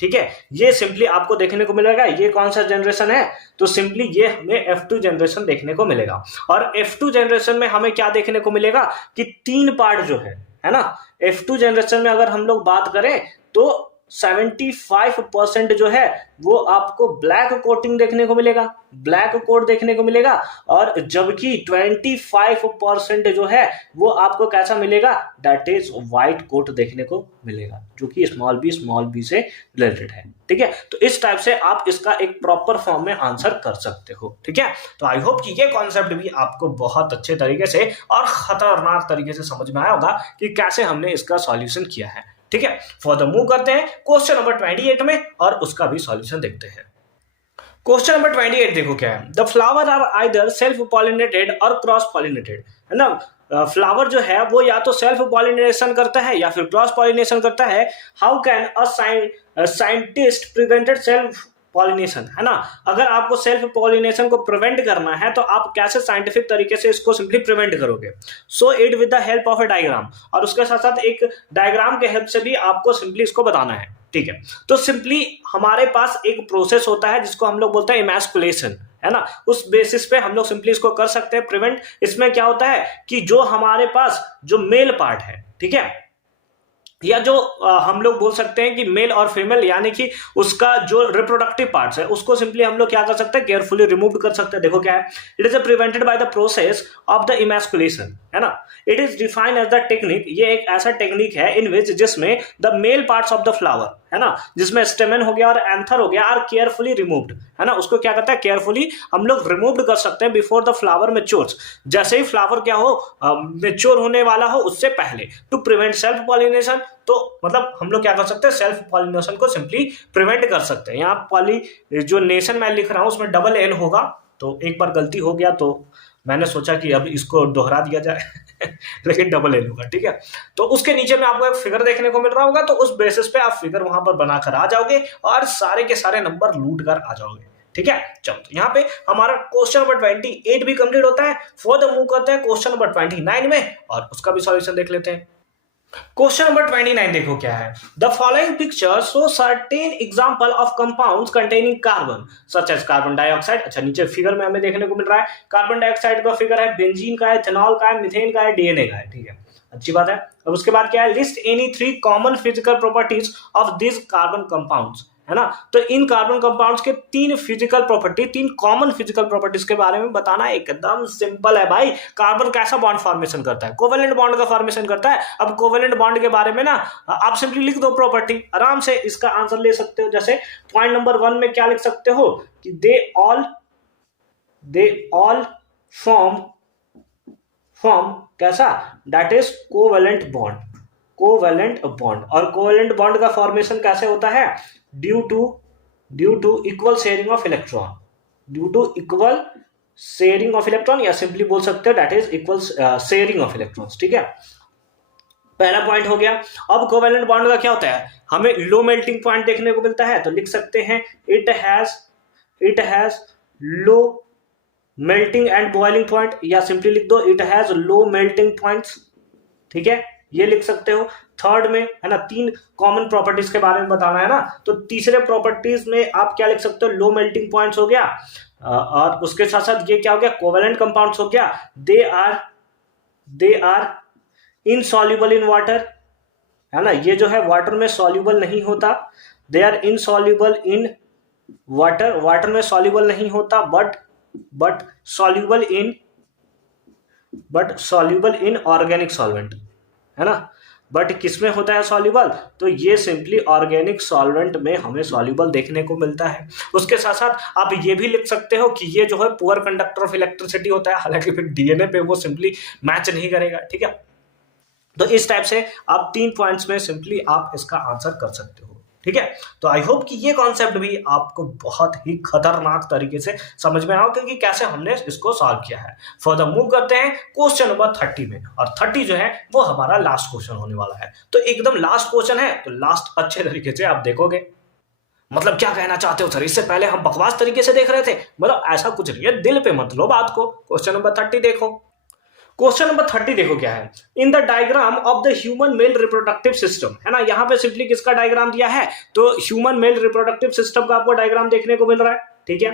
ठीक है। ये सिंपली आपको देखने को मिलेगा। ये कौन सा जनरेशन है, तो सिंपली ये हमें F2 जनरेशन देखने को मिलेगा। और F2 जनरेशन में हमें क्या देखने को मिलेगा कि 3 पार्ट जो है ना, F2 जनरेशन में अगर हम लोग बात करें तो 75% जो है वो आपको ब्लैक कोटिंग देखने को मिलेगा, ब्लैक कोट देखने को मिलेगा, और जबकि 25% जो है वो आपको कैसा मिलेगा, दैट इज व्हाइट कोट देखने को मिलेगा, जो कि स्मॉल बी से रिलेटेड है, ठीक है। तो इस टाइप से आप इसका एक प्रॉपर फॉर्म में आंसर कर सकते हो, ठीक है। तो आई होप कि ये कॉन्सेप्ट भी आपको बहुत अच्छे तरीके से और खतरनाक तरीके से समझ में आया होगा कि कैसे हमने इसका सॉल्यूशन किया है, ठीक है। फर्दर मूव करते हैं क्वेश्चन नंबर 28 में, और उसका भी सॉल्यूशन देखते हैं। क्वेश्चन नंबर 28 देखो क्या है, the flower are either self pollinated और क्रॉस पॉलिनेटेड, है ना। फ्लावर जो है वो या तो सेल्फ पॉलिनेशन करता है या फिर क्रॉस पॉलिनेशन करता है। How can a scientist prevented self pollination, है ना। अगर आपको सेल्फ पॉलिनेशन को प्रिवेंट करना है तो आप कैसे साइंटिफिक तरीके से इसको सिंपली प्रिवेंट करोगे, so it with the help of A diagram, और उसके साथ साथ एक डायग्राम के हेल्प से भी आपको सिंपली इसको बताना है, ठीक है। तो सिंपली हमारे पास एक प्रोसेस होता है जिसको हम लोग बोलते हैं इमैस्कुलेशन, है ना। उस बेसिस पे हम लोग सिंपली इसको कर सकते हैं प्रिवेंट। इसमें क्या होता है कि जो हमारे पास जो मेल पार्ट है, ठीक है, या जो हम लोग बोल सकते हैं कि मेल और फीमेल, यानी कि उसका जो रिप्रोडक्टिव पार्ट्स है उसको सिंपली हम लोग क्या कर सकते हैं, केयरफुली रिमूव कर सकते हैं। देखो क्या है, it is prevented by the process of the emasculation, है ना। It is defined as the technique, ये एक ऐसा टेक्निक है इन विच जिसमें the male parts of the flower, है ना, जिसमें स्टेमन हो गया और एंथर हो गया, आर केयरफुली रिमूव्ड, है ना। उसको क्या करता है, केयरफुली हम लोग रिमूव कर सकते हैं बिफोर द फ्लावर मैच्योर्स, जैसे ही फ्लावर क्या हो, मैच्योर होने वाला हो उससे पहले, टू प्रिवेंट सेल्फ पॉलिनेशन। तो मतलब हम लोग क्या कर सकते हैं, सेल्फ पॉलिनेशन को सिंपली प्रिवेंट कर सकते हैं। यहाँ पॉली जो नेशन मैं लिख रहा हूं उसमें डबल एन होगा, तो एक बार गलती हो गया तो मैंने सोचा कि अब इसको दोहरा दिया जाए लेकिन डबल एन होगा, ठीक है। तो उसके नीचे में आपको एक फिगर देखने को मिल रहा होगा, तो उस बेसिस पे आप फिगर वहां पर बनाकर आ जाओगे और सारे के सारे नंबर लूट कर आ जाओगे, ठीक है। चलो, तो यहाँ पे हमारा क्वेश्चन नंबर 28 भी कंप्लीट होता है। फर्दर मूव करते हैं क्वेश्चन नंबर 29 में, और उसका भी सॉल्यूशन देख लेते हैं। क्वेश्चन नंबर 29 देखो क्या है, the following picture show certain example of compounds containing carbon such as carbon dioxide. अच्छा, नीचे फिगर में हमें देखने को मिल रहा है कार्बन डाइऑक्साइड का फिगर है, बेंजीन का है, इथेनॉल का है, मीथेन का है, डीएनए का है, ठीक है, अच्छी बात है। अब उसके बाद क्या है, list any 3 common physical properties of this carbon compounds, है ना। तो इन कार्बन कंपाउंड्स के तीन फिजिकल प्रॉपर्टी, तीन कॉमन फिजिकल प्रॉपर्टीज के बारे में बताना एकदम सिंपल है भाई। कार्बन कैसा बॉन्ड फॉर्मेशन करता है, कोवेलेंट बॉन्ड का फॉर्मेशन करता है। अब कोवेलेंट बॉन्ड के बारे में ना आप सिंपली लिख दो प्रॉपर्टी, आराम से इसका आंसर ले सकते हो। जैसे पॉइंट नंबर 1 में क्या लिख सकते हो कि दे ऑल फॉर्म कैसा, that is covalent bond, covalent bond. और कोवेलेंट बॉन्ड का फॉर्मेशन कैसे होता है, due to equal sharing of electron, due to equal sharing of electron, या सिंपली बोल सकते हो that is equal sharing of electrons. ठीक है, पहला पॉइंट हो गया। अब कोवेलेंट बॉन्ड का क्या होता है, हमें लो मेल्टिंग पॉइंट देखने को मिलता है, तो लिख सकते हैं it has low melting and boiling point, या सिंपली लिख दो it has low melting points. ठीक है, ये लिख सकते हो। थर्ड में है ना, तीन कॉमन प्रॉपर्टीज के बारे में बताना है ना, तो तीसरे प्रॉपर्टीज में आप क्या लिख सकते हो, लो मेल्टिंग पॉइंट्स हो गया, और उसके साथ साथ ये क्या हो गया, कोवेलेंट कंपाउंड्स हो गया, they are insoluble in water, है ना, ये जो है वाटर में सॉल्युबल नहीं होता, they are insoluble in water, water में सॉल्युबल नहीं होता, but soluble in organic solvent, है ना। बट किसमें होता है सॉल्युबल, तो ये सिंपली ऑर्गेनिक सॉल्वेंट में हमें सॉल्युबल देखने को मिलता है। उसके साथ साथ आप ये भी लिख सकते हो कि ये जो है पुअर कंडक्टर ऑफ इलेक्ट्रिसिटी होता है, हालांकि फिर डीएनए पे वो सिंपली मैच नहीं करेगा। ठीक है, तो इस टाइप से आप 3 पॉइंट्स में सिंपली आप इसका आंसर कर सकते हो। ठीक है, तो आई होप कि ये कॉन्सेप्ट भी आपको बहुत ही खतरनाक तरीके से समझ में आओ कि कैसे हमने इसको सॉल्व किया है। फर्दर मूव करते हैं क्वेश्चन नंबर 30 में, और 30 जो है वो हमारा लास्ट क्वेश्चन होने वाला है। तो एकदम लास्ट क्वेश्चन है, तो लास्ट अच्छे तरीके से आप देखोगे। मतलब क्या कहना चाहते हो सर, इससे पहले हम बकवास तरीके से देख रहे थे, मतलब ऐसा कुछ नहीं है, दिल पे मत लो बात को। क्वेश्चन नंबर 30 देखो, क्वेश्चन नंबर 30 देखो क्या है, in the diagram of the human male reproductive system, है ना। यहाँ पे सिंपली किसका डायग्राम दिया है, तो ह्यूमन मेल रिप्रोडक्टिव सिस्टम का आपको डायग्राम देखने को मिल रहा है। ठीक है,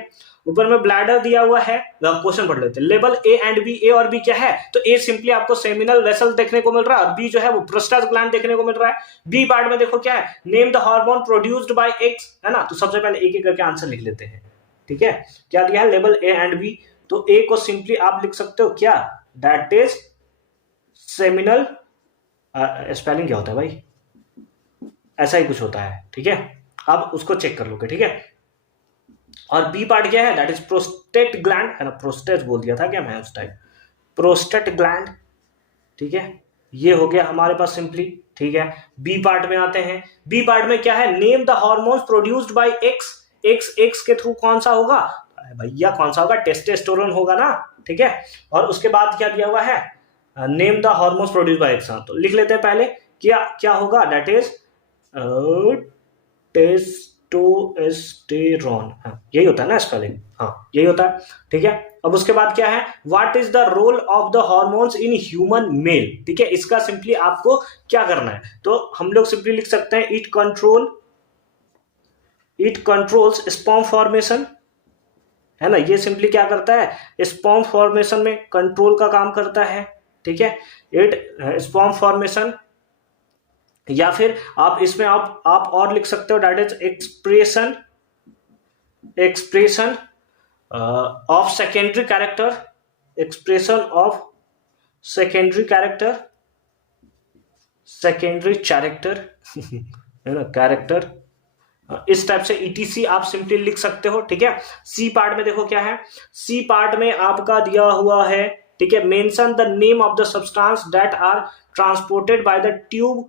ऊपर में ब्लैडर दिया हुआ है, क्वेश्चन पढ़ लेते हैं। लेवल ए एंड बी, ए और बी क्या है, तो ए सिंपली आपको सेमिनल वेसल देखने को मिल रहा है, और बी जो है वो प्रोस्टेट ग्लैंड देखने को मिल रहा है। बी पार्ट में देखो क्या है, name the hormone produced by x, है ना। तो सबसे पहले एक एक करके आंसर लिख लेते हैं। ठीक है, क्या दिया है, लेवल ए एंड बी, तो ए को सिंपली आप लिख सकते हो क्या, दैट इज सेमिनल, स्पेलिंग क्या होता है भाई, ऐसा ही कुछ होता है। ठीक है, अब उसको चेक कर लोगे। ठीक है, और बी पार्ट क्या है, दैट इज प्रोस्टेट ग्लैंड, है ना, प्रोस्टेट बोल दिया था क्या मैं उस टाइम, प्रोस्टेट ग्लैंड। ठीक है, ये हो गया हमारे पास सिंपली। ठीक है, बी पार्ट में आते हैं। बी पार्ट में क्या है, name the hormones produced by x, x के थ्रू कौन सा होगा भैया, कौन सा होगा, टेस्टोस्टेरोन होगा ना। ठीक है, और उसके बाद क्या दिया हुआ है, name the hormones produced by x, तो लिख लेते हैं पहले क्या होगा, दैट इज टेस्टोस्टेरोन, यही होता है ना स्पेलिंग, हाँ यही होता है। ठीक है, अब उसके बाद क्या है, what is the role of the hormones in human male. ठीक है, इसका सिंपली आपको क्या करना है, तो हम लोग सिंपली लिख सकते हैं इट कंट्रोल्स स्पर्म फॉर्मेशन, है ना। ये सिंपली क्या करता है, स्पर्म फॉर्मेशन में कंट्रोल का काम करता है। ठीक है, इट स्पर्म फॉर्मेशन, या फिर आप इसमें आप और लिख सकते हो, that is expression of secondary character, expression of secondary character है ना, कैरेक्टर, इस टाइप से ETC आप सिंपली लिख सकते हो। ठीक है, सी पार्ट में देखो क्या है, सी पार्ट में आपका दिया हुआ है, ठीक है, mention the name of the substance that are transported by the tube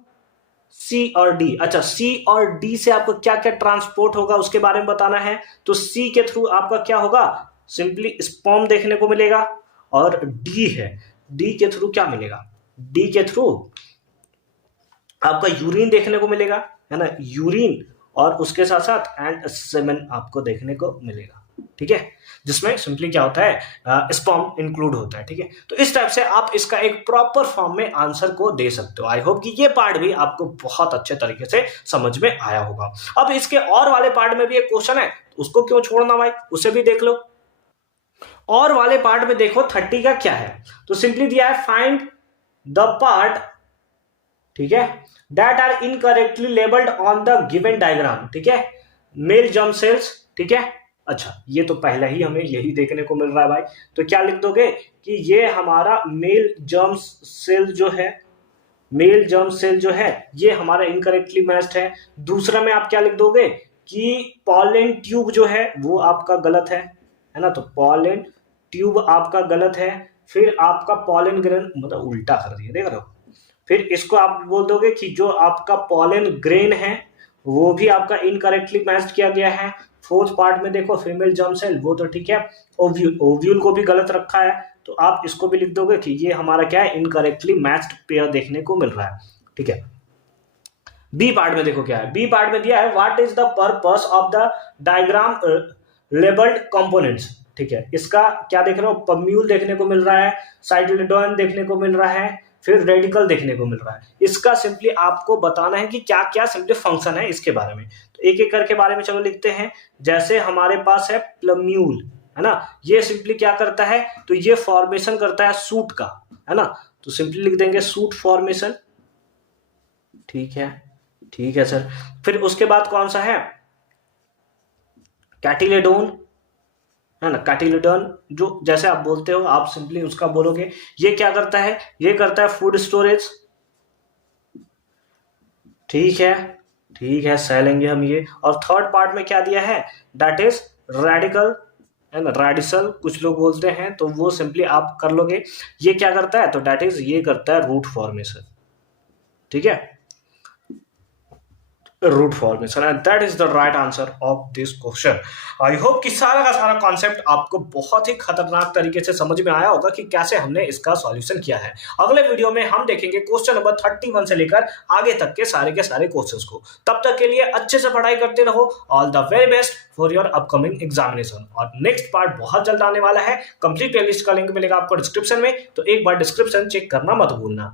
C और डी। अच्छा, सी और डी से आपको क्या क्या ट्रांसपोर्ट होगा उसके बारे में बताना है। तो सी के थ्रू आपका क्या होगा, सिंपली स्पर्म देखने को मिलेगा, और डी है, डी के थ्रू क्या मिलेगा, डी के थ्रू आपका यूरिन देखने को मिलेगा, है ना, यूरिन, और उसके साथ साथ एंड सेमेन आपको देखने को मिलेगा। ठीक है, जिसमें सिंपली क्या होता है, स्पर्म इंक्लूड होता है। ठीक है, तो इस टाइप से आप इसका एक प्रॉपर फॉर्म में आंसर को दे सकते हो। आई होप कि ये पार्ट भी आपको बहुत अच्छे तरीके से समझ में आया होगा। अब इसके और वाले पार्ट में भी एक क्वेश्चन है, उसको क्यों छोड़ना भाई, उसे भी देख लो। और वाले पार्ट में देखो 30 का क्या है, तो सिंपली दिया है फाइंड द पार्ट, ठीक है, that are incorrectly labelled on the given diagram. ठीक है, मेल जर्म सेल्स, ठीक है। अच्छा, ये तो पहले ही हमें यही देखने को मिल रहा है भाई, तो क्या लिख दोगे कि ये हमारा मेल जर्म सेल जो है, मेल जर्म सेल जो है ये हमारा इनकरेक्टली मैच्ड है। दूसरा में आप क्या लिख दोगे कि पॉलन ट्यूब जो है वो आपका गलत है ना, तो पॉलन ट्यूब आपका गलत है। फिर आपका पॉलन ग्रेन, मतलब उल्टा कर दिया, देख रहे हो। फिर इसको आप बोल दोगे कि जो आपका पॉलन ग्रेन है वो भी आपका इनकरेक्टली मैच्ड किया गया है। फोर्थ पार्ट में देखो फीमेल जर्म सेल, वो तो ठीक है। ओव्यूल, ओव्यूल को भी गलत रखा है, तो आप इसको भी लिख दोगे कि ये हमारा क्या है, इनकरेक्टली मैच्ड पेयर देखने को मिल रहा है, ठीक है। बी पार्ट में देखो क्या है, बी पार्ट में दिया है what is the purpose of the diagram labelled components, ठीक है। इसका क्या देख रहे हो, पम्यूल देखने को मिल रहा है, साइटोलेडोन देखने को मिल रहा है, फिर रेडिकल देखने को मिल रहा है। इसका सिंपली आपको बताना है कि क्या क्या सिंपली फंक्शन है इसके बारे में। तो एक एक करके बारे में चलो लिखते हैं। जैसे हमारे पास है प्लम्यूल, है ना, ये सिंपली क्या करता है, तो ये फॉर्मेशन करता है सूट का, है ना, तो सिंपली लिख देंगे सूट फॉर्मेशन, ठीक है, ठीक है सर। फिर उसके बाद कौन सा है, कैटिलेडोन, है ना, कैटिलेडोन जो जैसे आप बोलते हो आप सिंपली उसका बोलोगे। ये क्या करता है, ये करता है फूड स्टोरेज, ठीक है, ठीक है, सह लेंगे हम ये। और थर्ड पार्ट में क्या दिया है, दैट इज रेडिकल, है ना, रेडिसल कुछ लोग बोलते हैं, तो वो सिंपली आप कर लोगे। ये क्या करता है, तो दैट इज ये करता है रूट फॉर्मेशन, ठीक है, root formation, and that is the right answer of this question. I hope कि सारा का सारा कॉन्सेप्ट आपको बहुत ही खतरनाक तरीके से समझ में आया होगा कि कैसे हमने इसका सॉल्यूशन किया है। अगले वीडियो में हम देखेंगे क्वेश्चन नंबर 31 से लेकर आगे तक के सारे क्वेश्चंस को। तब तक के लिए अच्छे से पढ़ाई करते रहो। All the very best for your upcoming examination. और नेक्स्ट पार्ट बहुत जल्द आने वाला है। कंप्लीट प्लेलिस्ट का लिंक मिलेगा आपको डिस्क्रिप्शन में, तो एक बार डिस्क्रिप्शन चेक करना मत भूलना।